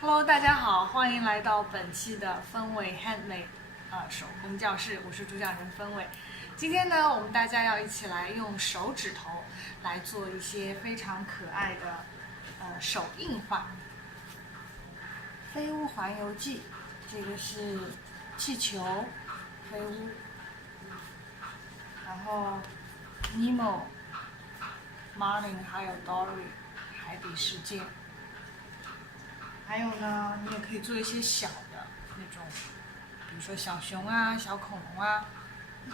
Hello， 大家好，欢迎来到本期的氛围 Handmade 手工教室，我是主讲人氛围。今天呢，我们大家要一起来用手指头来做一些非常可爱的手印画。飞屋环游记，这个是气球飞屋，然后 Nemo、Marlin 还有 Dory 海底世界。还有呢，你也可以做一些小的那种，比如说小熊啊、小恐龙啊。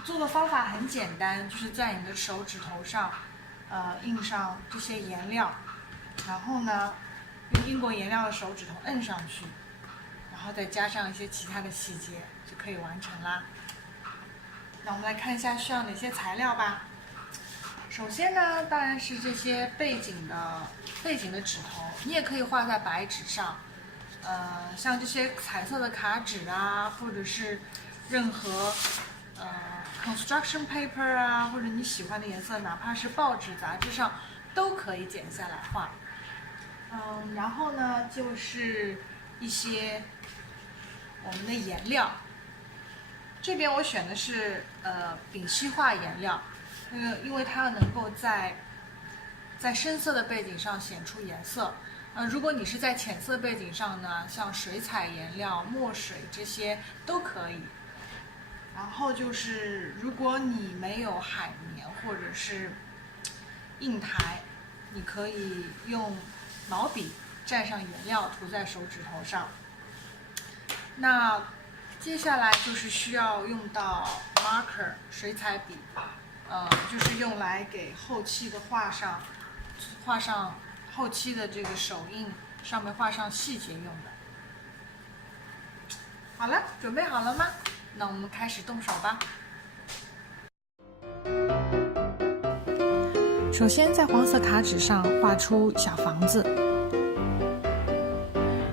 做的方法很简单，就是在你的手指头上，印上这些颜料，然后呢，用印过颜料的手指头摁上去，然后再加上一些其他的细节，就可以完成啦。那我们来看一下需要哪些材料吧。首先呢，当然是这些背景的纸头，你也可以画在白纸上，像这些彩色的卡纸啊，或者是任何construction paper 啊，或者你喜欢的颜色，哪怕是报纸、杂志上都可以剪下来画。然后呢，就是一些我们的颜料，这边我选的是丙烯画颜料。因为它能够在深色的背景上显出颜色，如果你是在浅色背景上呢，像水彩颜料、墨水这些都可以。然后就是，如果你没有海绵或者是印台，你可以用毛笔蘸上颜料涂在手指头上。那接下来就是需要用到 marker 水彩笔。就是用来给后期的画上后期的这个手印上面画上细节用的。好了，准备好了吗？那我们开始动手吧。首先在黄色卡纸上画出小房子，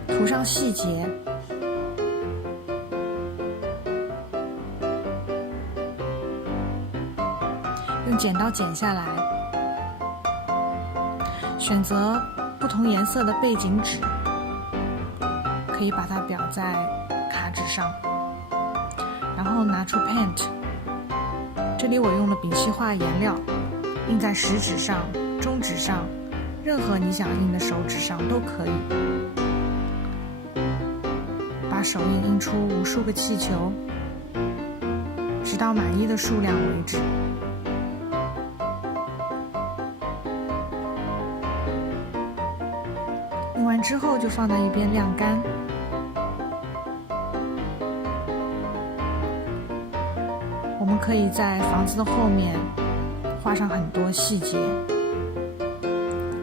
涂上细节。用剪刀剪下来，选择不同颜色的背景纸，可以把它裱在卡纸上，然后拿出 paint， 这里我用了丙烯画颜料，印在食指上、中指上，任何你想印的手指上都可以。把手印印出无数个气球，直到满意的数量为止。印完之后就放在一边晾干。我们可以在房子的后面画上很多细节，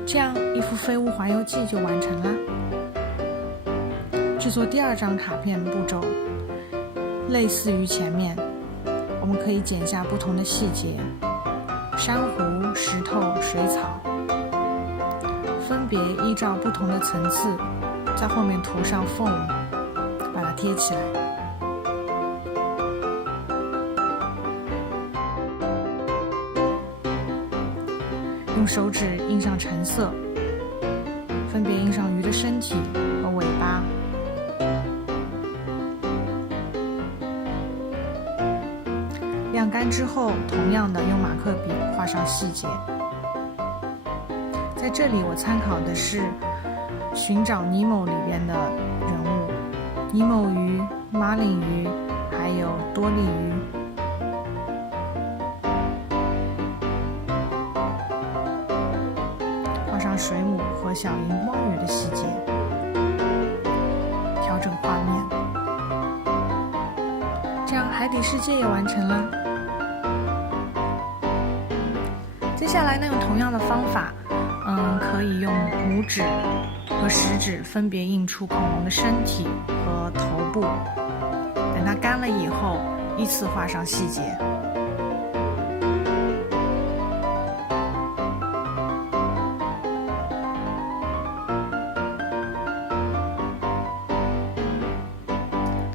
这样一幅飞屋环游记就完成了。制作第二张卡片步骤类似于前面，我们可以剪下不同的细节，珊瑚、石头、水草，分别依照不同的层次，在后面涂上 foam， 把它贴起来。用手指印上橙色，分别印上鱼的身体和尾巴。晾干之后，同样的用马克笔画上细节。在这里我参考的是《寻找尼莫》里边的人物，尼莫鱼、Marlin 鱼，还有多利鱼。画上水母和小荧光鱼的细节，调整画面，这样海底世界也完成了。接下来呢，用同样的方法，可以用拇指和食指分别印出恐龙的身体和头部，等它干了以后，依次画上细节。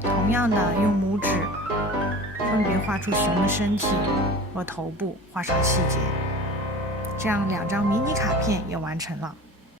同样的，用拇指分别画出熊的身体和头部，画上细节。这样2张迷你卡片也完成了。